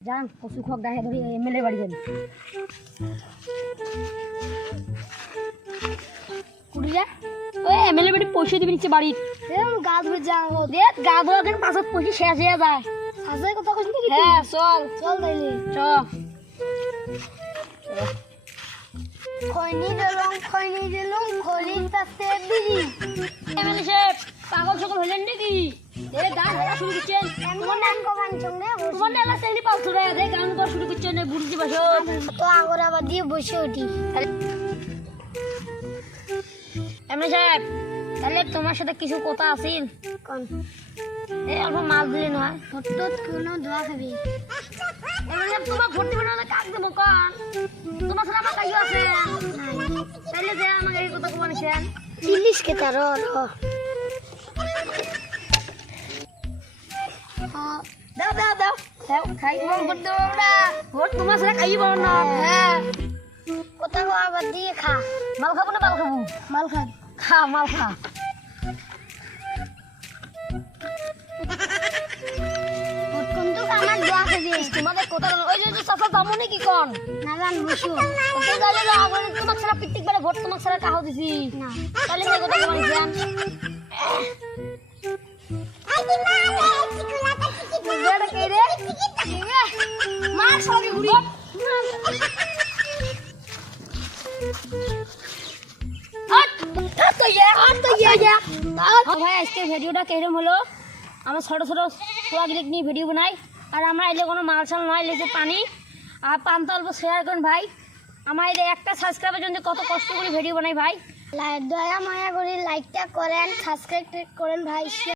যান পশু খক দেখে ধরি এমএলএ বাড়ি যাবি কুড়িয়া ওই এমএলএ বাড়ি পয়সা দিবি নিচে বাড়ি গা ধুয়ে যা রে গা ধোয়া কেন পাঁচত পয়সা শেষ হয়ে যায় সাজাই কথা কইছিস নাকি হ্যাঁ চল চল তাইলে চল খৈনি দিলুম খলির পাশে বিজি এমএলএ সাহেব পাগল সকল হলেন নাকি রে গান গাওয়া শুরু করছেন তোমার নাম কমান সঙ্গে তোমার নাম সেনি পালছো রে রে গান গাওয়া শুরু করছেন বুড়ি বসো তো আগরে আবার দিয়ে বসে উঠি এমএলএ সাহেব তাহলে তোমার সাথে কিছু কথা আছে কোন এই অল্প মাল দিলে নয় হঠাৎ কোনো দোয়া খাবি এমএলএ তোমার ভোট দিবেন না কাক দেব কোন তোমার সাথে আমার কাইও আছে তাহলে যে আমাকে এই কথা কোয়ানিছেন চিল্লিস কে তার দাও দাও দাও খাইব ভোট দেব না ভোট তোমার সাথে খাইব না হ্যাঁ কথা কো আবার দিয়ে খা মাল খাবো না মাল খাবো মাল খা খা মাল খা কিন্তু আমার দোয়া খাবি তোমাদের কথা ওই যে চাচা দামু নাকি কোন না জান বসো ওকে যাইলে যাও আবার তোমার সারা পিটিক বেলা ভোট তোমার সারা কাহো দিছি না তাহলে এই কথা বলি জান বুড়াটা কে রে মার সবাইকে ঘুরি ভাই আজকে ভিডিওটা কেরম হলো আমার ছোটো ছোটো সোয়াগিলেক নিয়ে ভিডিও বানাই আর আমরা এলে কোনো মালসাল নয় এলে যে পানি আর পানটা অল্প শেয়ার করেন ভাই আমার এলে একটা সাবস্ক্রাইবের জন্য কত কষ্ট করে ভিডিও বানাই ভাই দয়া মায়া করে লাইকটা করেন সাবস্ক্রাইব করেন ভাই।